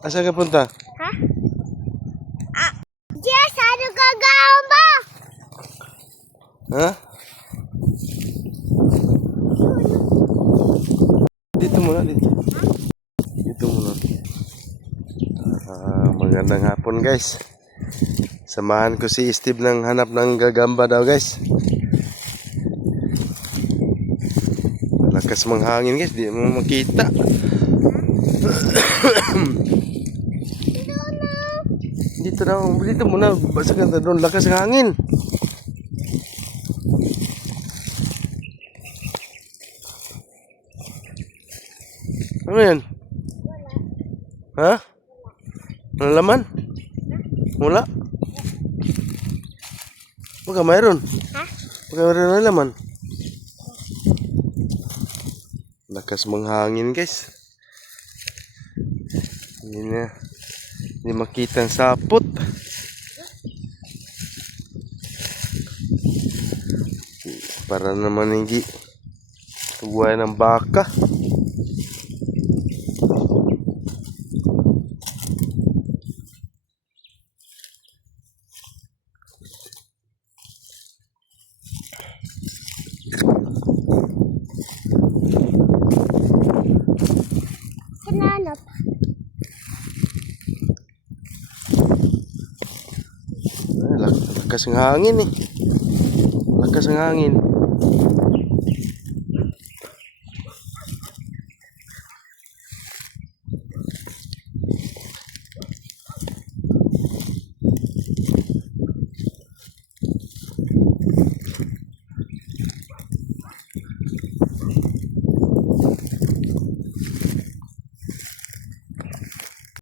Asa ka punta? Ha? Jess, ano gagawin mo? Ha? Dito muna, dito. Dito muna. Magandang hapon guys. Samahan ko si Steve ng hanap ng gagamba daw guys. Lakas manghangin guys, di mo makita. Dito daw, dito muna. Basta ka doon, lakas ng hangin. Ano yan? Ha? Ano laman? Wala? Baka mayroon? Ha? Baka mayroon na laman? Lakas manghangin guys. Hindi makita ang sapot. Para naman hindi buhay ng baka. Sinanap. Lakas ng hangin eh. Lakas ng hangin.